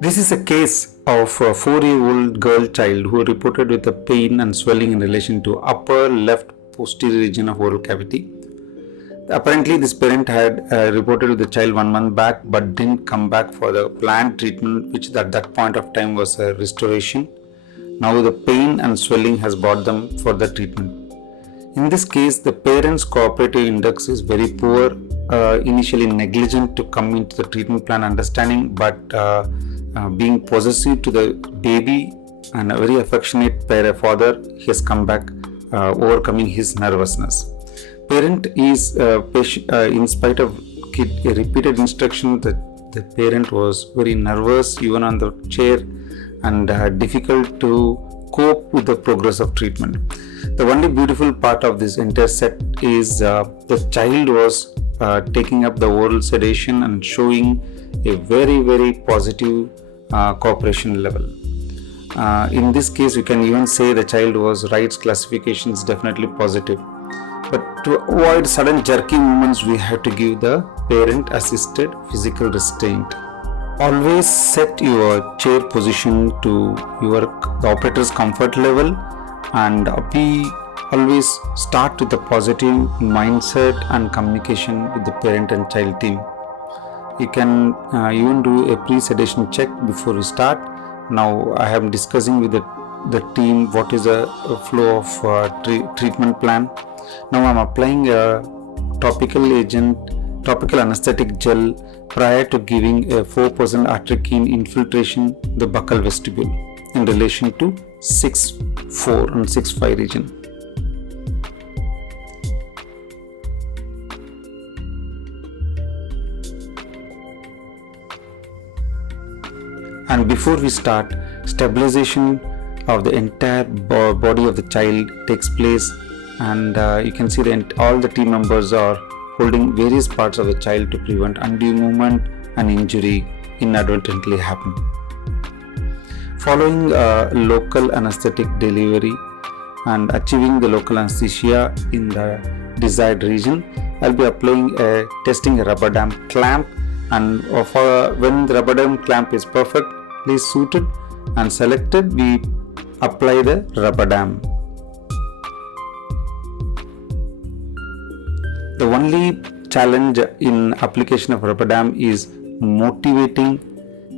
This is a case of a 4-year-old girl child who reported with a pain and swelling in relation to upper left posterior region of oral cavity. Apparently, this parent had reported with the child 1 month back but didn't come back for the planned treatment, which at that point of time was a restoration. Now the pain and swelling has brought them for the treatment. In this case, the parent's cooperative index is very poor, initially negligent to come into the treatment plan understanding, but being possessive to the baby and a very affectionate father, he has come back, overcoming his nervousness. Parent is in spite of repeated instruction, the parent was very nervous even on the chair and difficult to cope with the progress of treatment. The only beautiful part of this entire set is the child was taking up the oral sedation and showing a very positive cooperation level. In this case, we can even say the child was Wright's classification is definitely positive. But to avoid sudden jerky movements, we have to give the parent assisted physical restraint. Always set your chair position to the operator's comfort level, and be always start with the positive mindset and communication with the parent and child team. You can even do a pre-sedation check before you start. Now I am discussing with the team what is the flow of treatment plan. Now I am applying a topical anesthetic gel prior to giving a 4% atropine infiltration the buccal vestibule in relation to 6-4 and 6-5 region. And before we start, stabilization of the entire body of the child takes place, and you can see all the team members are holding various parts of the child to prevent undue movement and injury inadvertently happen. Following local anesthetic delivery and achieving the local anesthesia in the desired region, I'll be testing a rubber dam clamp, and when the rubber dam clamp is perfectly suited and selected, we apply the rubber dam. The only challenge in application of rubber dam is motivating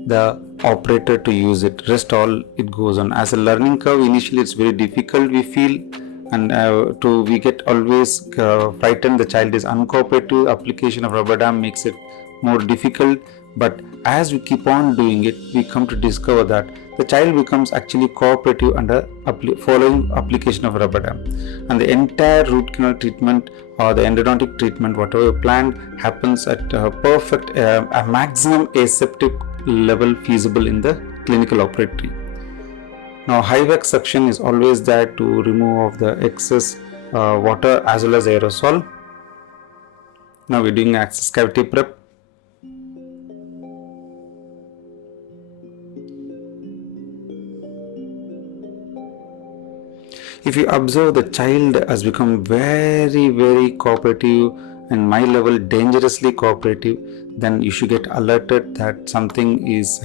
the operator to use it. Rest all it goes on. As a learning curve, initially it's very difficult, we feel, and we get always frightened. The child is uncooperative. Application of rubber dam makes it more difficult, but as we keep on doing it, we come to discover that the child becomes actually cooperative under following application of rubber dam, and the entire root canal treatment or the endodontic treatment, whatever planned, happens at a perfect, a maximum aseptic level feasible in the clinical operatory. Now, high vac suction is always there to remove of the excess water as well as aerosol. Now we're doing access cavity prep. If you observe, the child has become very cooperative, and my level dangerously cooperative, then you should get alerted that something is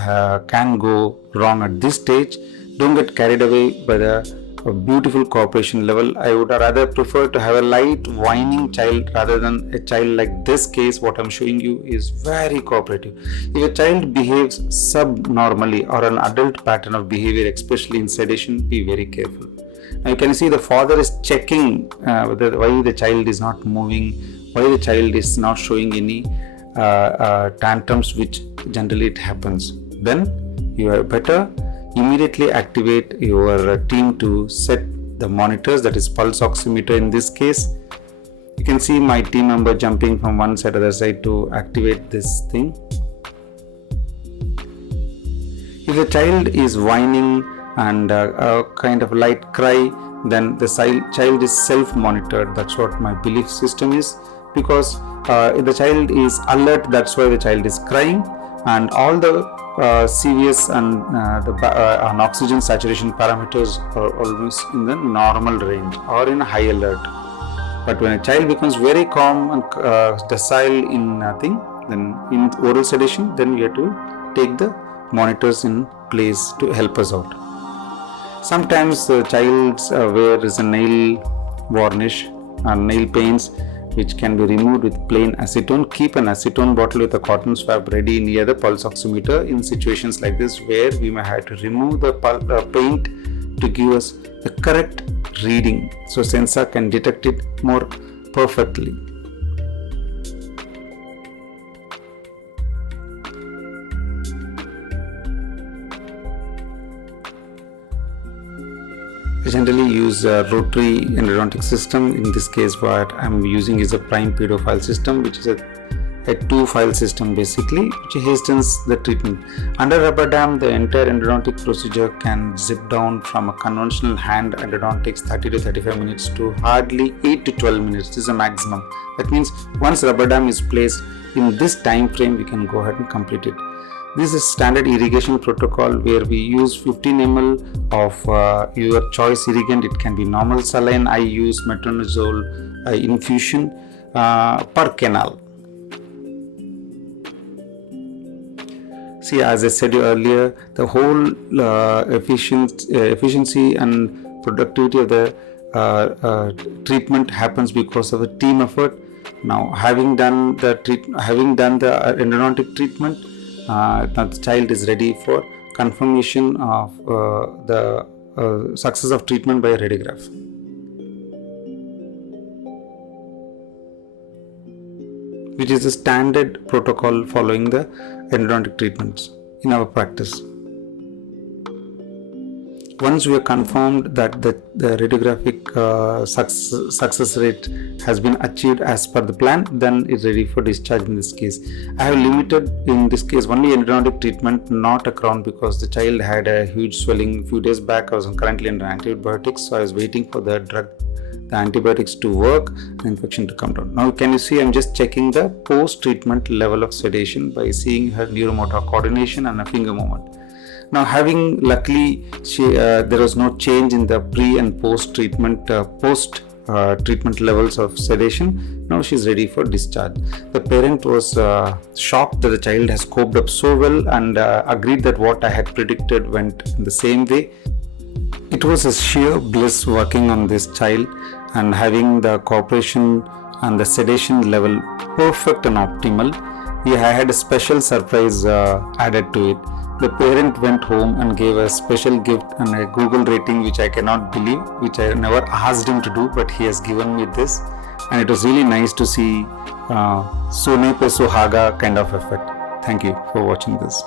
can go wrong at this stage. Don't get carried away by the beautiful cooperation level. I would rather prefer to have a light whining child rather than a child like this case. What I'm showing you is very cooperative. If a child behaves subnormally or an adult pattern of behavior, especially in sedation, be very careful. Now you can see the father is checking why the child is not moving, why the child is not showing any tantrums, which generally it happens. Then you are better immediately activate your team to set the monitors, that is pulse oximeter in this case. You can see my team member jumping from one side to the other side to activate this thing. If the child is whining and a kind of light cry, then the child is self-monitored. That's what my belief system is, because if the child is alert, that's why the child is crying, and all the CVS and and oxygen saturation parameters are always in the normal range or in high alert. But when a child becomes very calm and docile in nothing, then in oral sedation, then we have to take the monitors in place to help us out. Sometimes the child's wear is a nail varnish and nail paints which can be removed with plain acetone. Keep an acetone bottle with a cotton swab ready near the pulse oximeter in situations like this where we may have to remove the paint to give us the correct reading, so sensor can detect it more perfectly. I generally use a rotary endodontic system. In this case, what I'm using is a prime pedophile system, which is a 2-file system basically, which hastens the treatment. Under rubber dam, the entire endodontic procedure can zip down from a conventional hand endodontics 30 to 35 minutes to hardly 8 to 12 minutes. This is a maximum. That means once rubber dam is placed in this time frame, we can go ahead and complete it. This is standard irrigation protocol where we use 15 ml of your choice irrigant. It can be normal saline. I use metronidazole infusion per canal. See, as I said earlier, the whole efficiency and productivity of the treatment happens because of a team effort. Now, having done the endodontic treatment, the child is ready for confirmation of the success of treatment by a radiograph. Which is a standard protocol following the endodontic treatments in our practice. Once we are confirmed that the radiographic success rate has been achieved as per the plan, then it's ready for discharge in this case. I have limited in this case only endodontic treatment, not a crown, because the child had a huge swelling a few days back. I was currently under antibiotics, so I was waiting for the antibiotics to work, the infection to come down. Now can you see I'm just checking the post-treatment level of sedation by seeing her neuromotor coordination and a finger movement. Now, having luckily there was no change in the pre and post treatment levels of sedation. Now she is ready for discharge. The parent was shocked that the child has coped up so well and agreed that what I had predicted went in the same way. It was a sheer bliss working on this child and having the cooperation and the sedation level perfect and optimal. I had a special surprise added to it. The parent went home and gave a special gift and a Google rating, which I cannot believe, which I never asked him to do, but he has given me this, and it was really nice to see Sone Pe Suhaga kind of effect. Thank you for watching this.